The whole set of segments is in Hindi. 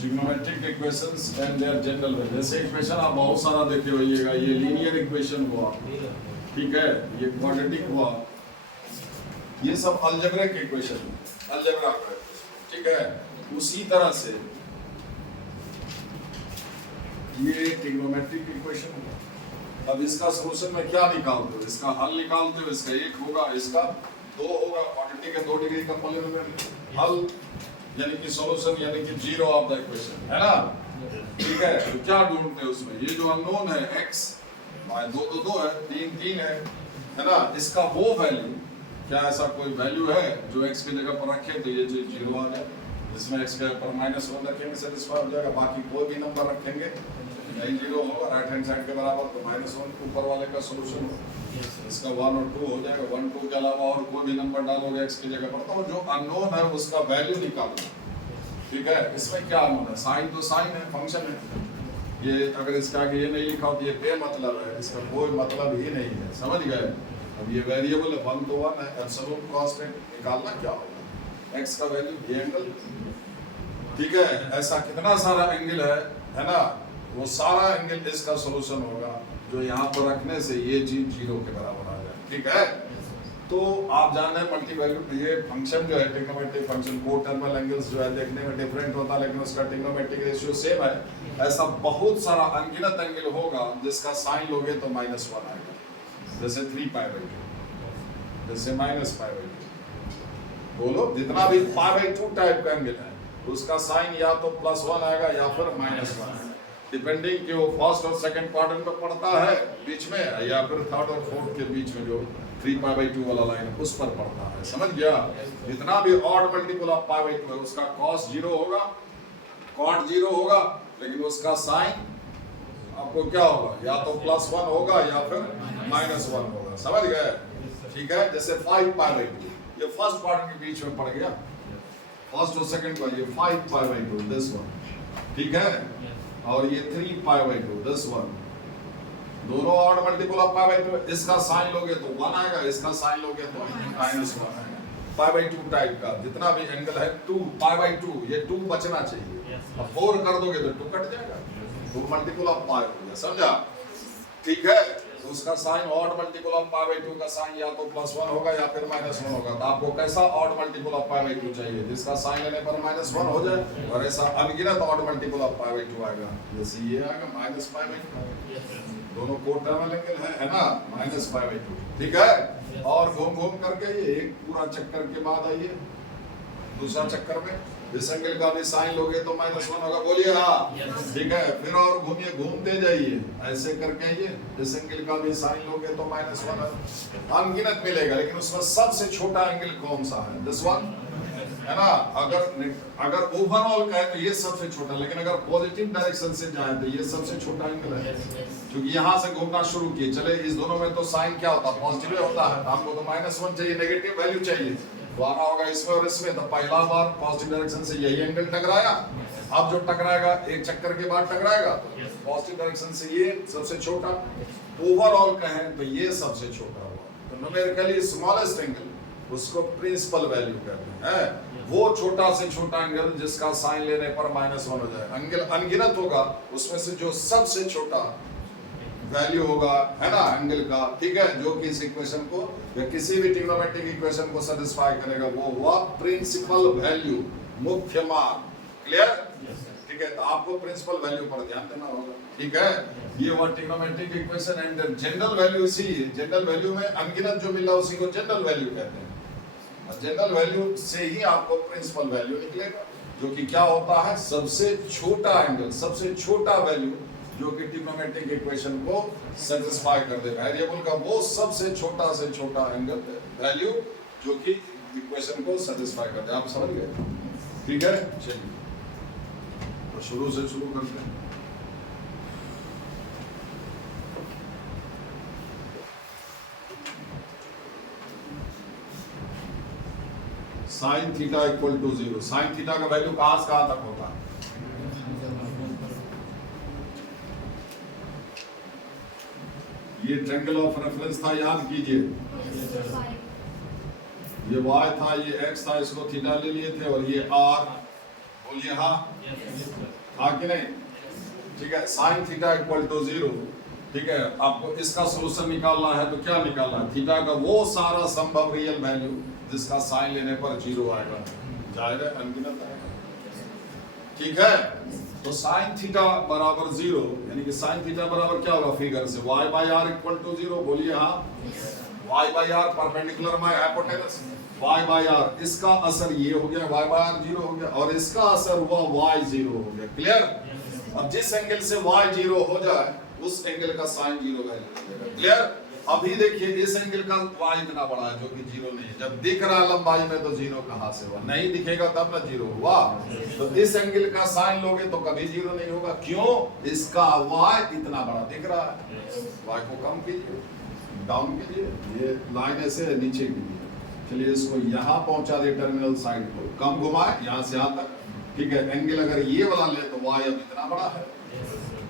Trigonometric equations and their general value. जैसे इक्वेशन आप बहुत सारा देखे होइएगा, ये लीनियर इक्वेशन हुआ, ठीक है, ये क्वाड्रेटिक हुआ, ये सब अलजेब्रिक इक्वेशन, अलजेब्रा का इक्वेशन, ठीक है। उसी तरह से ये ट्रिग्नोमेट्रिक इक्वेशन हुआ। अब इसका सॉल्यूशन में क्या निकालते हो? इसका हल निकालते हो, इसका 1 होगा, इसका 2 होगा, क्वाड्रेटिक है 2 डिग्री का पॉलिनोमियल हल यानी कि सॉल्यूशन यानी कि जीरो ऑफ द इक्वेशन, है ना, ठीक है। तो क्या ढूंढते हैं उसमें? ये जो अननोन है x, 2 है, 3 है ना, इसका वो वैल्यू, क्या ऐसा कोई वैल्यू है जो x की जगह पर रखे तो ये चीज जीरो आ जाए? इसमें x के ऊपर -1 रखेंगे सेटिस्फाई हो जाएगा, बाकी कोई भी नंबर रखेंगे नहीं जीरो होगा, राइट हैंड साइड के बराबर, तो -1 ऊपर वाले का सॉल्यूशन हो, इसका 1 और 2 हो जाएगा। 1 2 के अलावा और कोई भी नंबर डालोगे x की जगह पर, तो जो अननोन है उसका वैल्यू निकालना, ठीक है। इसमें क्या अननोन है? साइन तो साइन है, फंक्शन है। ये अगर इसका आगे ये नहीं लिखा हो तो ये बेमतलब है, इसका कोई मतलब ही नहीं है, समझ गए। अब ये वेरिएबल है, 1 तो 1 है, एब्सोल्यूट कांस्टेंट निकालना क्या होगा? x का वैल्यू, ये एंगल, ठीक है। ऐसा कितना सारा एंगल है ना, वो सारा एंगल इसका सॉल्यूशन होगा, जो यहाँ पर रखने से ये चीज जीरो के बराबर आ जाए, ठीक है। तो आप जान रहे हैं मल्टी वैल्यू, ये फंक्शन जो है ट्रिग्नोमेट्रिक फंक्शन, को टर्मिनल एंगल्स जो है देखने में डिफरेंट होता है, लेकिन उसका ट्रिग्नोमेट्रिक रेशियो सेम है। ऐसा बहुत सारा अनगिनत एंगल होगा जिसका साइन लोगे तो -1 आएगा, जैसे 3π/2, जैसे -π/2, बोलो जितना भी π/2 टाइप का एंगल है उसका साइन या तो +1 आएगा या फिर -1 आएगा, डिपेंडिंग कि वो फर्स्ट और सेकंड क्वाड्रेंट में पड़ता है बीच में, या फिर थर्ड और फोर्थ के बीच में जो 3π/2 वाला लाइन है उस पर पड़ता है, समझ गया। जितना भी ऑड मल्टीपल ऑफ π/2 है उसका कॉस 0 होगा, कॉट 0 होगा, लेकिन उसका साइन आपको क्या होगा? या तो +1 होगा या फिर -1 होगा, समझ गए, ठीक है। जैसे 5π/2 ये फर्स्ट क्वाड्रेंट के बीच में पड़ गया, फर्स्ट और सेकंड का, ये 5π/2 दिस वन, ठीक है, और ये 3π/2 दिस वन, दोनों ऑड मल्टीपल ऑफ π/2। इसका साइन लोगे तो 1 आएगा, इसका साइन लोगे तो -1 आएगा। π/2 टाइप का जितना भी एंगल है 2π/2, ये 2 बचना चाहिए, अब 4 कर दोगे तो 2 कट जाएगा, 2 मल्टीपल ऑफ π हो गया, समझा, ठीक है। तो उसका साइन ऑड मल्टीपल ऑफ π/2 का साइन या तो +1 होगा या फिर -1 होगा। तो आपको कैसा ऑड मल्टीपल ऑफ π/2 चाहिए जिसका साइन लेने पर -1 हो जाए, और ऐसा अनगिनत ऑड मल्टीपल ऑफ π/2 आएगा, जैसे ये आएगा -π/2, दोनों को टर्मिनल एंगल है ना, -π/2, ठीक है। और घूम घूम करके ये एक पूरा चक्कर के बाद आइए दूसरा चक्कर में, इस एंगल का भी साइन लोगे तो -1 होगा, बोलिए हाँ, ठीक है। फिर और घूमिए, घूमते जाइए ऐसे करके आइए, इस एंगल का भी साइन लोगे तो -1 अनगिनत मिलेगा, लेकिन उसमें सबसे छोटा एंगल कौन सा है? दिस वन, है ना। अगर ओवरऑल कहे तो ये सबसे छोटा, लेकिन अगर पॉजिटिव डायरेक्शन से जाए तो ये सबसे छोटा एंगल है, क्योंकि यहाँ से घूमना शुरू किए चले, इस दोनों में तो साइन क्या होता है? पॉजिटिव होता है, हमको तो -1 चाहिए, नेगेटिव वैल्यू चाहिए, तो आना होगा इसमें और इसमें। तो पहला बार पॉजिटिव डायरेक्शन से यही एंगल टकराया, अब जो टकराएगा एक चक्कर के बाद टकराएगा, पॉजिटिव डायरेक्शन से ये सबसे छोटा, ओवरऑल कहें तो ये सबसे छोटा हुआ। तो न्यूमेरिकली स्मॉलेस्ट एंगल उसको प्रिंसिपल वैल्यू कहते हैं, वो छोटा से छोटा एंगल जिसका साइन लेने पर -1 हो जाए। एंगल अनगिनत होगा, उसमें से जो सबसे छोटा वैल्यू होगा, है ना, एंगल का, ठीक है, जो कि इस इक्वेशन को या किसी भी ट्रिग्नोमेट्रिक इक्वेशन को सेटिस्फाई करेगा, वो हुआ प्रिंसिपल वैल्यू, मुख्य मान, क्लियर, ठीक है। तो आपको प्रिंसिपल वैल्यू पर ध्यान देना होगा, ठीक है। ये हुआ trigonometric equation and general value. इसी जनरल वैल्यू में अनगिनत जो मिला उसी को जनरल वैल्यू कहते हैं, और जनरल वैल्यू से ही आपको प्रिंसिपल वैल्यू निकलेगा, जो कि क्या होता है? सबसे छोटा एंगल, सबसे छोटा वैल्यू जो कि ट्रिग्नोमेट्रिक इक्वेशन को सेटिस्फाई कर दे, वेरिएबल का वो सबसे छोटा से छोटा एंगल वैल्यू जो कि इक्वेशन को सेटिस्फाई कर दे। आप समझ गए, ठीक है। चलिए तो शुरू से शुरू करते हैं। Sine theta equal to 0, sine theta का वैल्यू कहां से कहां तक होता है? ये ट्रायंगल ऑफ रेफरेंस था, याद कीजिए, ये y था, ये x था, इसको थीटा ले लिए थे, और ये r, बोलिए हाँ, हाँ कि नहीं? ठीक है, साइन थीटा इक्वल टू 0। ठीक है, आपको इसका सोल्यूशन निकालना है तो क्या निकालना है? थीटा का वो सारा संभव रियल वैल्यू जिसका साइन लेने पर 0 आएगा, जाहिर है अनगिनत आएगा। ठीक है, तो साइन थीटा बराबर 0, यानी कि साइन थीटा बराबर क्या होगा फिगर से? y by r equal to 0। बोलिए हाँ। y by r perpendicular my hypotenuse, y by r, इसका असर ये हो गया, y बाई आर 0 हो गया, और इसका असर हुआ y 0 हो गया। क्लियर? अब जिस एंगल से y 0 हो जाए उस एंगल का साइन 0 वैल्यू। क्लियर? अभी देखिए इस एंगल का y इतना बड़ा है जो कि 0 नहीं है। जब दिख रहा है लंबाई में तो 0 कहां से हुआ? नहीं दिखेगा तब ना 0 हुआ। तो इस एंगल का साइन लोगे तो कभी 0 नहीं होगा। क्यों? इसका y इतना बड़ा दिख रहा है। y को कम कीजिए, डाउन कीजिए, ये लाइन ऐसे नीचे कीजिए। चलिए इसको यहाँ पहुंचा दे, टर्मिनल साइड को कम घुमाए यहाँ से यहाँ तक। ठीक है, एंगल अगर ये वाला ले तो y अब इतना बड़ा है।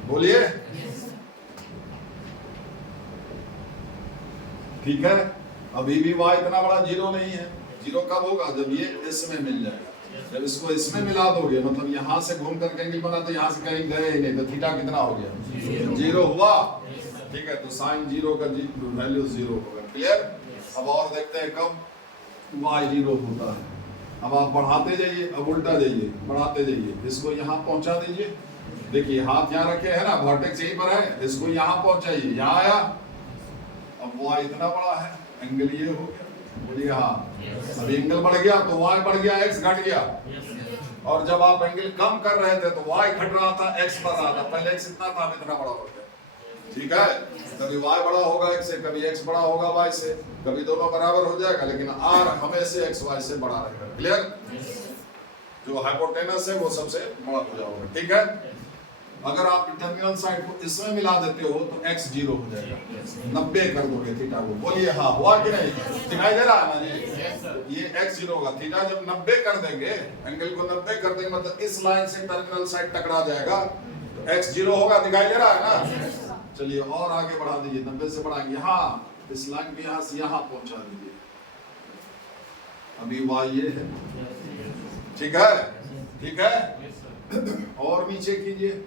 बोलिए ठीक है। अभी भी y इतना बड़ा 0 नहीं है। 0 कब होगा? जब ये इसमें मिल जाएगा। जब इसको इसमें मिला दोगे, मतलब यहाँ से घूम करके एंगल बना तो यहाँ से कहीं गए ही नहीं, तो थीटा कितना हो गया? 0 हुआ। ठीक है, तो साइन 0 का वैल्यू 0 होगा। क्लियर? अब और देखते हैं कब y 0 होता है। अब आप बढ़ाते जाइए, अब उल्टा जाइए, बढ़ाते जाइए, इसको यहाँ पहुंचा दीजिए। देखिए हाथ यहाँ रखे है ना, वर्टेक्स यहीं पर है, इसको यहाँ पहुंचाइए, यहाँ आया। अब y इतना बड़ा है, एंगल ये हो गया। बोलिए हाँ। अब एंगल बढ़ गया तो y बढ़ गया, x घट गया। और जब आप एंगल कम कर रहे थे तो y घट रहा था, x बढ़ रहा था। पहले x इतना था, अब इतना बड़ा हो गया। ठीक है, कभी y बड़ा होगा x से, कभी x बड़ा होगा y से, कभी दोनों बराबर हो जाएगा, लेकिन r हमेशा x y से बड़ा रहेगा। क्लियर? जो हाइपोटेनस है वो सबसे बड़ा हो जाएगा। ठीक है, अगर आप टर्मिनल साइड को इसमें मिला देते हो तो x 0 हो जाएगा, 90 कर दोगे थीटा को। बोलिए हाँ, हुआ कि नहीं? दिखाई दे रहा है ना जी? ये x 0 होगा। थीटा जब 90 कर देंगे, एंगल को 90 कर देंगे, मतलब इस लाइन से टर्मिनल साइड टकरा जाएगा, तो x 0 होगा। दिखाई दे रहा है ना? चलिए और आगे बढ़ा दीजिए, 90 से बढ़ाएंगे, हाँ इस लाइन को यहाँ से यहाँ पहुंचा दीजिए। अभी y ये है। ठीक है, ठीक है, और नीचे कीजिए,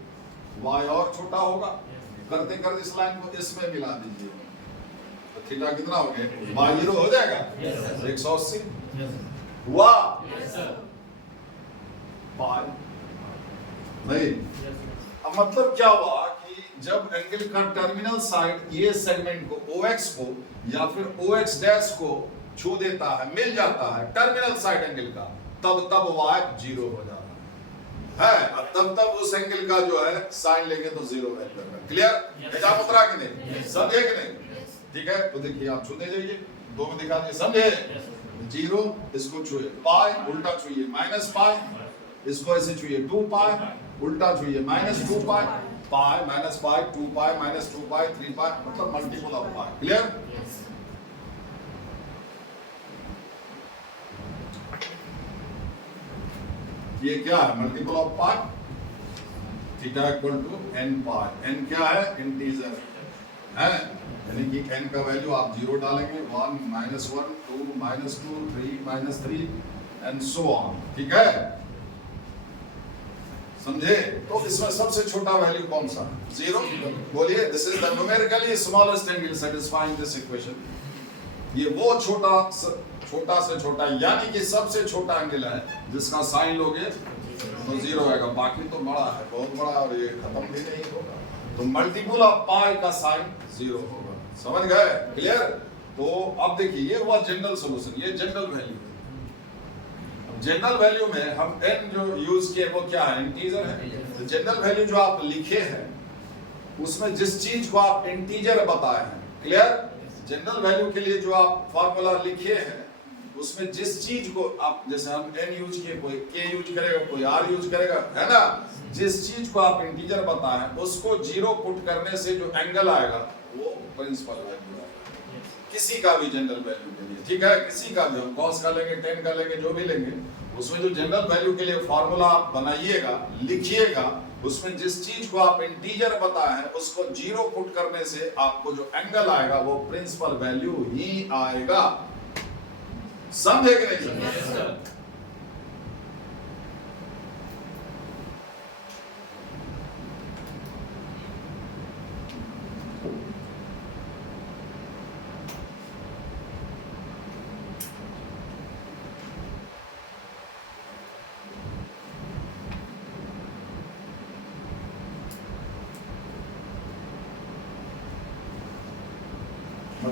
y और छोटा होगा। करते करते इस लाइन को इसमें मिला दीजिए, तो थीटा कितना हो गया? y 0 हो जाएगा। 180 हुआ। पाई नहीं। अब मतलब क्या हुआ कि जब एंगल का टर्मिनल साइड ये सेगमेंट को OX को या फिर OX डैश को छू देता है, मिल जाता है टर्मिनल साइड एंगल का, तब y 0 हो जाता है। तब उस एंगल का जो है साइन लेंगे तो 0 वैल्यू करना। क्लियर? ऐसा मुद्रा कि नहीं? समझे कि नहीं? ठीक है, तो देखिए आप छूते जाइए, दो में दिखा दिए, समझे? 0 इसको छुए, पाई उल्टा छुइए, माइनस पाई, इसको ऐसे छुइए, 2 पाई उल्टा छुइए, minus 2 pi, pi minus pi, 2 pi minus 2 pi, 3 pi, मतलब मल्टीपल ऑफ पाई। क्लियर? ये क्या है? Multiple of pi. Theta equal to n pi. n क्या है? इंटीजर है, यानी कि n का वैल्यू आप 0 डालेंगे, 1 -1 2 -2 3 -3 एंड सो ऑन। ठीक है, समझे? तो इसमें सबसे छोटा वैल्यू कौन सा? 0। बोलिए this is the numerically smallest angle satisfying this equation. ये वो छोटा से छोटा, यानी कि सबसे छोटा एंगल है जिसका साइन लोगे तो 0 आएगा। बाकी तो बड़ा है, बहुत बड़ा, और ये खत्म भी नहीं होगा, तो मल्टीपल ऑफ पाई का साइन 0 होगा। समझ गए? क्लियर? तो अब देखिए ये हुआ जनरल सॉल्यूशन, ये जनरल वैल्यू है। जनरल वैल्यू में हम n जो यूज किए वो क्या है? इंटीजर है। तो जनरल वैल्यू जो आप लिखे हैं उसमें जिस चीज को आप इंटीजर बताए हैं, क्लियर? जनरल वैल्यू के लिए जो आप फॉर्मूला लिखे हैं उसमें जिस चीज को आप, जैसे हम n यूज किए, कोई k यूज करेगा, कोई r यूज करेगा, है ना? जिस चीज को आप इंटीजर बताएं उसको 0 पुट करने से जो एंगल आएगा वो प्रिंसिपल वैल्यू आएगा, किसी का भी जनरल वैल्यू के लिए। ठीक है, किसी का भी, हम cos का लेंगे, tan का लेंगे, जो भी लेंगे, उसमें जो जनरल वैल्यू के लिए फॉर्मूला आप बनाइएगा, लिखिएगा, उसमें जिस चीज को आप इंटीजर बताए हैं उसको 0 पुट करने से आपको जो एंगल आएगा वो प्रिंसिपल वैल्यू ही आएगा। समझे कि नहीं समझे?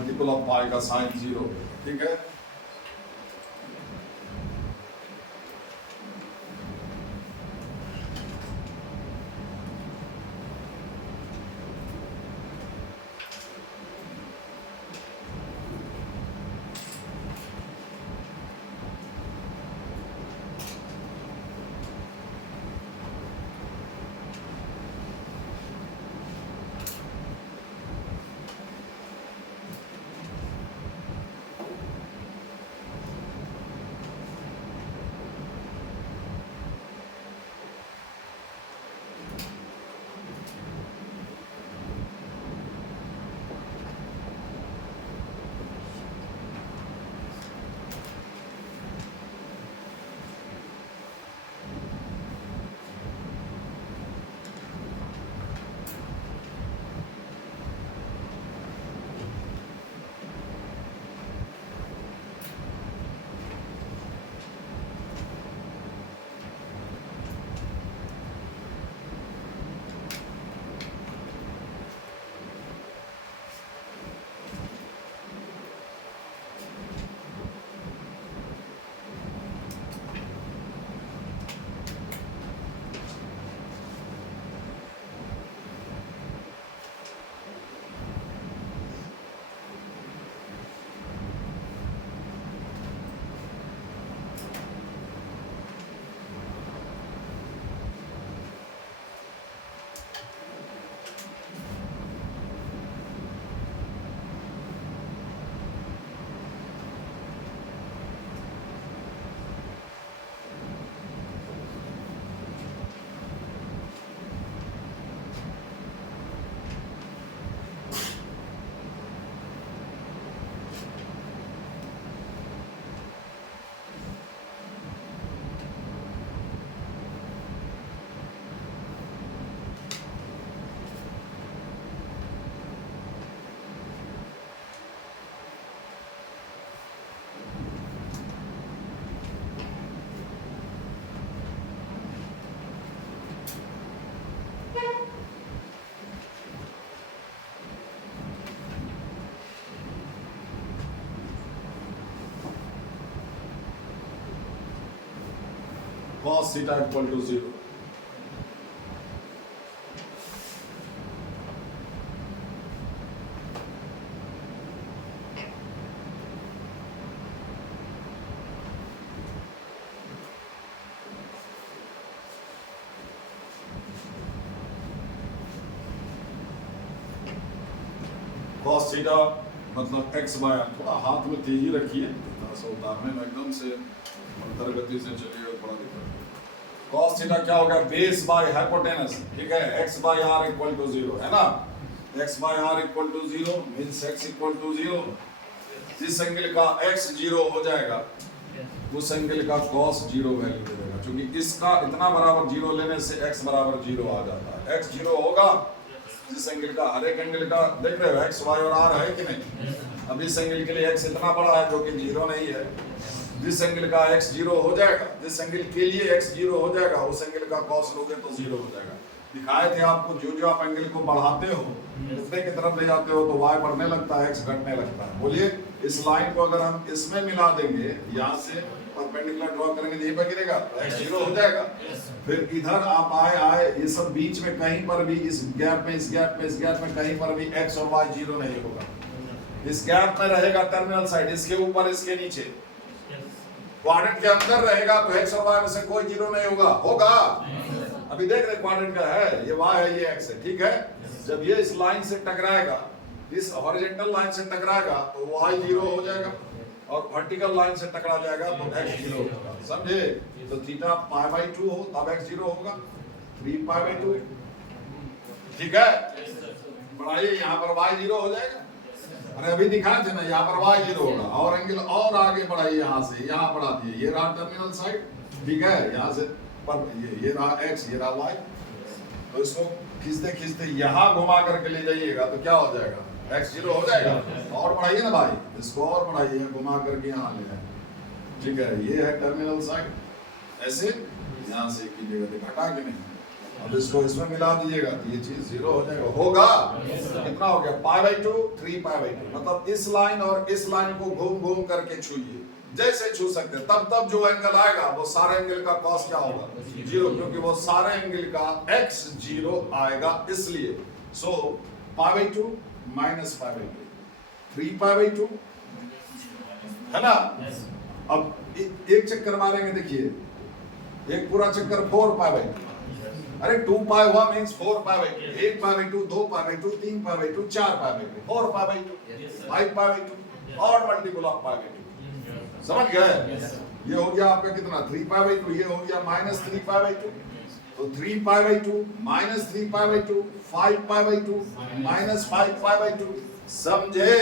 मल्टीपल ऑफ पाई का साइन 0, ठीक है। cos theta equal to 0. cos theta मतलब x बाय, थोड़ा हाथ में तेजी रखिए, थोड़ा सा उतारने में एकदम से मंतर गति से चलिएगा, थोड़ा दिक्कत। cos थीटा क्या होगा, बेस बाय हाइपोटेनस, ठीक है, x by r equal to 0 है ना, x by r equal to 0 means x equal to 0। जिस एंगल का x 0 हो जाएगा उस एंगल का cos 0 वैल्यू दे देगा, क्योंकि इसका इतना बराबर 0 लेने से x बराबर 0 आ जाता है। x 0 होगा जिस एंगल का, हर एक एंगल का देख रहे हो x y और r है कि नहीं। अब इस एंगल के लिए x इतना बड़ा है जो कि 0 नहीं है, जिस एंगल का x 0 हो जाएगा, जिस एंगल के लिए x 0 हो जाएगा उस एंगल का cos लोगे तो 0 हो जाएगा। दिखाए थे आपको, जो जो आप एंगल को बढ़ाते हो उतने की तरफ ले जाते हो तो y बढ़ने लगता है, x घटने लगता है। बोलिए, इस लाइन को अगर हम इसमें मिला देंगे, यहाँ से परपेंडिकुलर ड्रॉ करेंगे तो ये पर गिरेगा, x 0 हो जाएगा। फिर इधर आप आए ये सब बीच में कहीं पर भी, इस गैप में, इस गैप में, इस गैप में कहीं पर भी x और y 0 नहीं होगा। इस गैप में रहेगा टर्मिनल साइड, इसके ऊपर इसके नीचे। क्वाड्रेंट के अंदर रहेगा तो x और y में से कोई 0 नहीं होगा, होगा। अभी देख रहे क्वाड्रेंट का है, ये y है, ये x है, ठीक है। जब ये इस लाइन से टकराएगा, इस हॉरिजॉन्टल लाइन से टकराएगा तो y 0 हो जाएगा, और वर्टिकल लाइन से टकरा जाएगा तो x 0 होगा, समझे। तो थीटा π/2 हो तब x 0 होगा, 3π/2, ठीक है। बढ़ाइए, यहाँ पर y 0 हो जाएगा। अरे अभी दिखाए थे ना, यहाँ पर y 0 होगा, और एंगल और आगे बढ़ाइए, यहाँ से यहाँ बढ़ा दिए, ये रहा टर्मिनल साइड, ठीक है। यहाँ से पर ये रहा x, ये रहा y, तो इसको खींचते खींचते यहाँ घुमा करके ले जाइएगा तो क्या हो जाएगा, x 0 हो जाएगा। और बढ़ाइए ना भाई, इसको और बढ़ाइए, घुमा करके यहाँ ले आए, ठीक है। ये है टर्मिनल साइड, ऐसे यहाँ से कीजिएगा, घटा के नहीं, अब इसको इसमें मिला दीजिएगा तो ये चीज 0 हो जाएगा, होगा। कितना हो गया, π/2 3π/2। मतलब इस लाइन और इस लाइन को घूम घूम करके छूइए, जैसे छू सकते हैं, तब जो एंगल आएगा वो सारे एंगल का कॉस क्या होगा 0, क्योंकि वो सारे एंगल का x 0 आएगा, इसलिए सो π/2 माइनस π/2 3π/2 है ना। अब एक चक्कर मारेंगे, देखिए एक पूरा चक्कर 4π/2, अरे 2π हुआ मींस 4π/2, 1π/2 2π/2 3π/2 4π/2 4π/2 5π/2 और मल्टीपल ऑफ π/2, समझ गए। ये हो गया आपका कितना 3π/2, ये हो गया माइनस 3π/2, तो 3π/2 माइनस 3π/2 5π/2 माइनस 5π/2, समझे।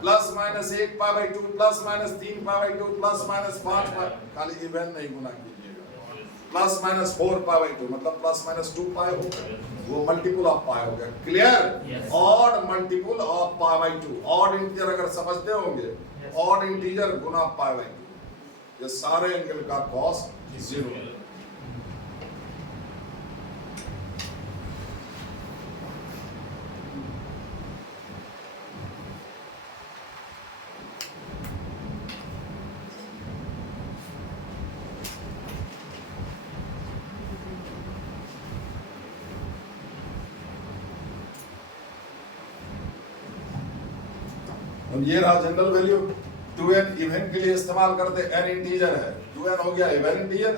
Plus minus 1π/2 plus minus 3π/2 plus minus 5π, खाली इवन नहीं गुना कीजिएगा, प्लस माइनस 4π/2 मतलब प्लस माइनस 2π होगा, वो मल्टीपल ऑफ पाई हो गया, clear. Odd multiple of π/2, odd integer अगर समझते होंगे, ऑड इंटीजर गुना π/2, ये सारे एंगल का कॉस 0 है। ये रहा जनरल वैल्यू। 2n इवन के लिए इस्तेमाल करते, n इंटीजर है, 2n हो गया इवन इंटीजर,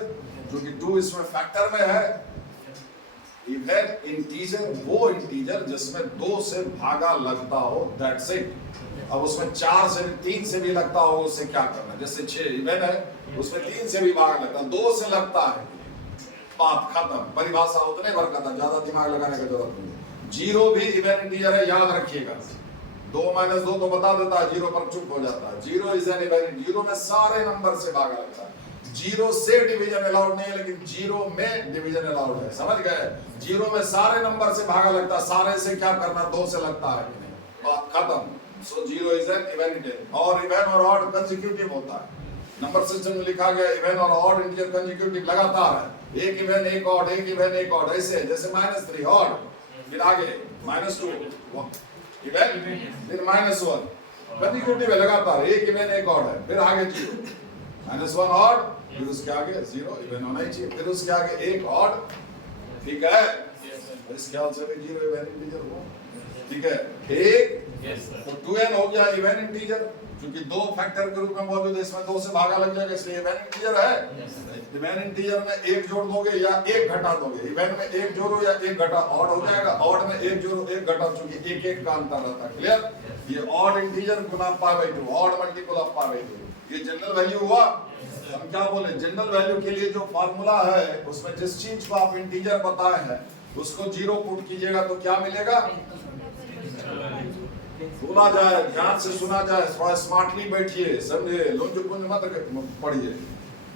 क्योंकि 2 इसमें फैक्टर में है। इवन इंटीजर वो इंटीजर जिसमें 2 से भागा लगता हो, दैट्स इट। अब उसमें 4 से 3 से भी लगता हो, उससे क्या करना, जैसे 6 इवन है, उसमें 3 से भी भागा लगता है, 2 से लगता है, बात खत्म, परिभाषा उतने भर खत्म, ज्यादा दिमाग लगाने की जरूरत नहीं। 0 भी इवन इंटीजर है, याद रखिएगा। 2 माइनस 2 तो बता देता है, 0 पर चुप हो जाता है। 0 इज एन इवन, 0 में सारे नंबर से भागा लगता है। 0 से डिवीजन अलाउड नहीं है, लेकिन 0 में डिवीजन अलाउड है, समझ गए। 0 में सारे नंबर से भागा लगता है, सारे से क्या करना, 2 से लगता है, बात खत्म। सो 0 इज एन इवन इंटीजर। और इवन और ऑड कंसेक्यूटिव होता है, नंबर सिस्टम में लिखा गया इवन और ऑड इंटीजर कंसेक्यूटिव लगातार है, एक इवन एक ऑड, एक इवन एक ऑड, ऐसे जैसे -3 ऑड, फिर आगे -2 इवन, फिर -1 कंसेक्यूटिव है लगातार, एक इवन एक ऑड है, फिर आगे 0 -1 ऑड, फिर उसके आगे 0 इवन होना ही चाहिए, फिर उसके आगे एक ऑड, ठीक है। इस ख्याल से भी 0 इवन इंटीजर हो, ठीक है, ठीक। तो 2n हो गया इवन इंटीजर, क्योंकि 2 फैक्टर के रूप में मौजूद है, इसमें 2 से भागा लग जाएगा, इसलिए इवन इंटीजर है। इवन इंटीजर में 1 जोड़ दोगे या 1 घटा दोगे, इवन में 1 जोड़ो या 1 घटा, ऑड हो जाएगा। ऑड में 1 जोड़ो 1 घटा, क्योंकि 1 का अंतर रहता है, क्लियर। ये ऑड इंटीजर गुना π/2, ऑड मल्टीपल ऑफ π/2, ये जनरल वैल्यू हुआ। हम क्या बोले, जनरल वैल्यू के लिए जो फार्मूला है, उसमें जिस चीज को आप इंटीजर बताए हैं उसको 0 पुट कीजिएगा तो क्या मिलेगा, सुना जाए, ध्यान से सुना जाए, थोड़ा स्मार्टली बैठिए, समझे, लुंज पुंज मत पढ़िए।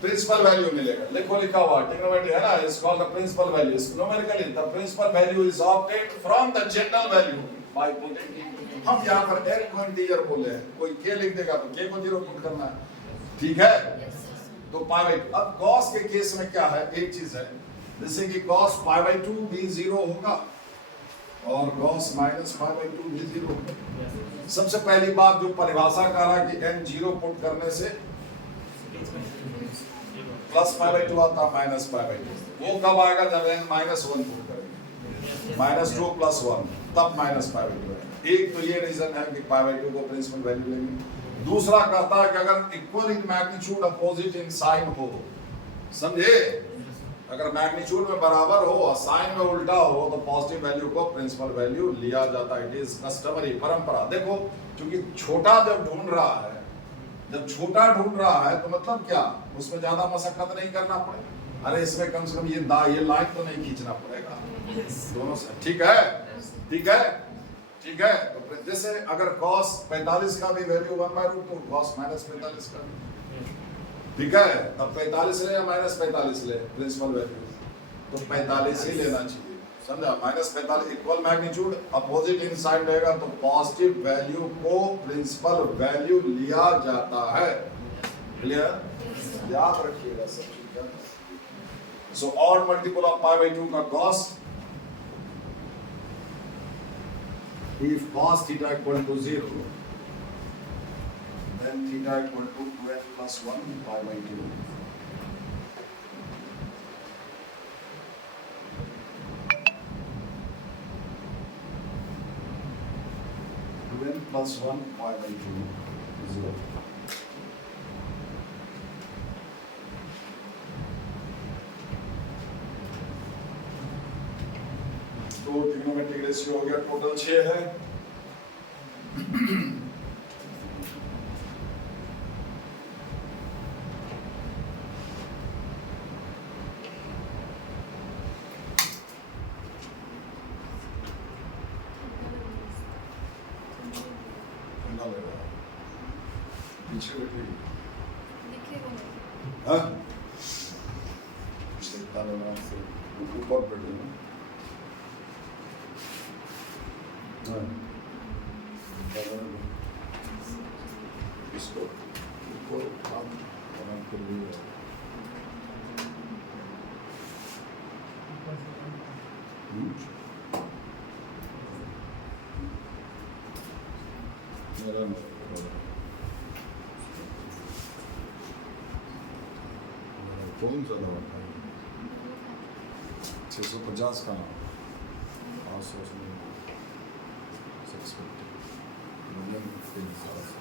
प्रिंसिपल वैल्यू मिलेगा, लिखो, लिखा हुआ ट्रिग्नोमेट्री है ना, it's called the principal value. Numerically the principal value is obtained from the general value by putting. हम यहाँ पर n को इंटीजर बोले हैं, कोई k लिख देगा तो k को 0 पुट करना है, ठीक है। तो π/2। अब cos के केस में क्या है, एक चीज है, जैसे कि cos π/2 भी 0 होगा और cos माइनस π/2 भी 0 होगा। सबसे पहली बात जो परिभाषा कर रहा है कि n 0 पुट करने से प्लस π/2 आता, माइनस π/2, वो कब आएगा, जब n -1 पुट करेंगे, -2 + 1, तब माइनस π/2 है। एक तो ये रीजन है कि π/2 को प्रिंसिपल वैल्यू लेंगे। दूसरा कहता है कि अगर equal in magnitude opposite in sign हो, समझे, अगर मैग्नीट्यूड में बराबर हो और साइन में उल्टा हो तो पॉजिटिव वैल्यू को प्रिंसिपल वैल्यू लिया जाता है। इट इज कस्टमरी, परंपरा। देखो, क्योंकि छोटा जब ढूंढ रहा है, जब छोटा ढूंढ रहा है तो मतलब क्या, उसमें ज्यादा मशक्कत नहीं करना पड़ेगा। अरे इसमें कम से कम ये लाइन तो नहीं खींचना पड़ेगा, दोनों से, ठीक है, ठीक है, ठीक है। तो जैसे अगर cos 45 का भी वैल्यू 1/√2, cos -45 का, ठीक है, तब 45 ले या -45 ले प्रिंसिपल वैल्यू, तो 45 ही लेना चाहिए, समझा। -45 equal magnitude opposite in sign रहेगा तो पॉजिटिव वैल्यू को प्रिंसिपल वैल्यू लिया जाता है, क्लियर, याद रखिएगा सब चीज। So odd multiple of pi by 2 का cos, if cos theta equal to 0, then theta equal to 12 plus 1 pi by 2. Plus 1 pi by 2 0. तो ट्रिग्नोमेट्रिक रेशियो हो गया, टोटल 6 है। पीछे बैठेगी हाँ से ऊपर बैठे ना इसको ऊपर काम बना कर लिया मेरा कौन सा दवा था 650 का 800 में 650 मतलब के हिसाब से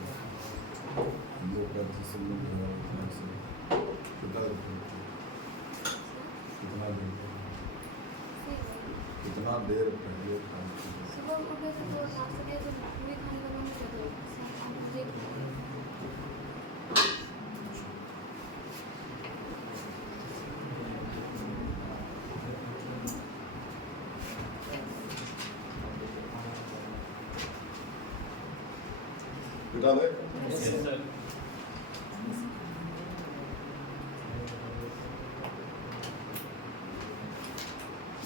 हम लोग का कितना कितना देर पहले सुबह उठे तो नाश्ता किया तो पूरी खाने का मन नहीं करता। बिता दे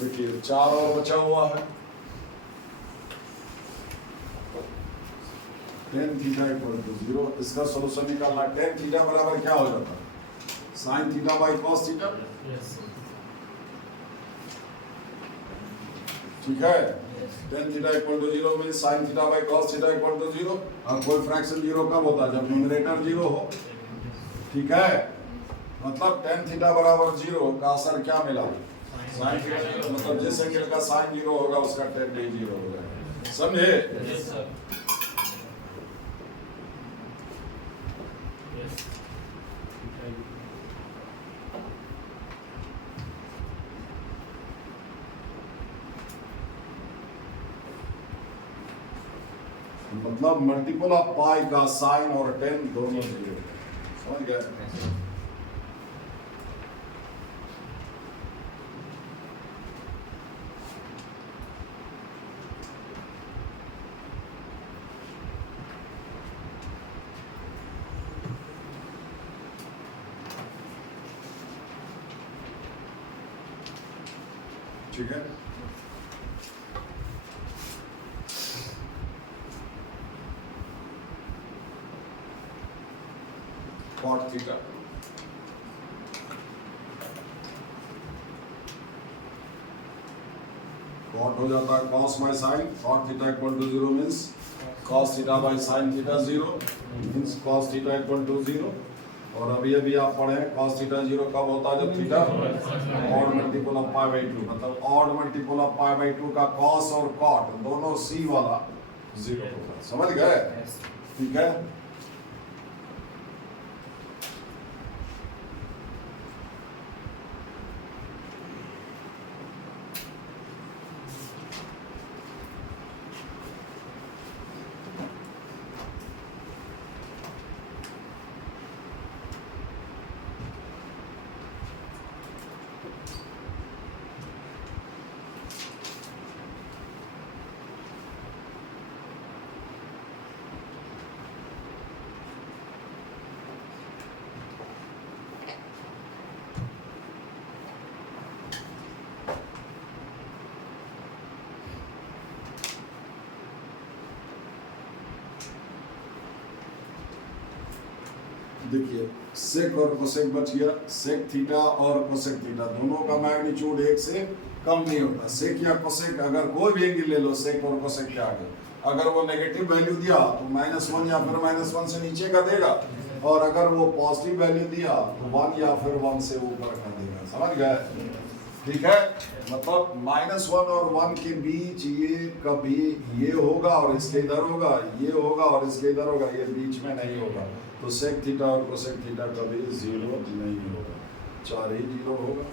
देखिए 4 और बचा हुआ है। tan थीटा इक्वल टू 0, इसका सोल्यूशन निकालना। tan थीटा बराबर क्या हो जाता है sin theta by cos theta, ठीक है। tan theta equal to 0 mean sin theta by cos theta equal to 0। और कोई फ्रैक्शन 0 कब होता है जब न्यूमरेटर 0 हो, ठीक है। मतलब tan थीटा बराबर 0 का असर क्या मिला sin थीटा 0, मतलब जिस एंगल का sin 0 होगा उसका tan भी 0 हो जाएगा, समझे। मतलब मल्टीपल ऑफ पाई का साइन और tan दोनों 0, समझ गए। ठीक है। cot theta cot हो जाता है cos by sin, cot theta equal to 0 means cos theta by sin theta 0 means cos theta equal to 0। और अभी अभी आप पढ़े cos theta 0 कब होता है जब theta odd multiple of pi by 2, मतलब odd multiple of pi by 2 का cos और cot दोनों c वाला 0 होगा, समझ गए, ठीक है। देखिए सेक और कोसेक बच गया, सेक थीटा और कोसेक थीटा दोनों का मैग्नीट्यूड एक से कम नहीं होता। सेक या कोसेक अगर कोई भी एंगल ले लो सेक और कोसेक के आगे, अगर वो नेगेटिव वैल्यू दिया तो -1 या फिर -1 से नीचे का देगा, और अगर वो पॉजिटिव वैल्यू दिया तो 1 या फिर 1 से ऊपर का देगा। समझ गए? ठीक है, मतलब -1 और 1 के बीच ये कभी ये होगा और इसके इधर होगा, ये होगा और इसके इधर होगा, ये बीच में नहीं होगा। तो सेक थीटा और कोसेक थीटा कभी 0 नहीं होगा, 4 ही 0 होगा।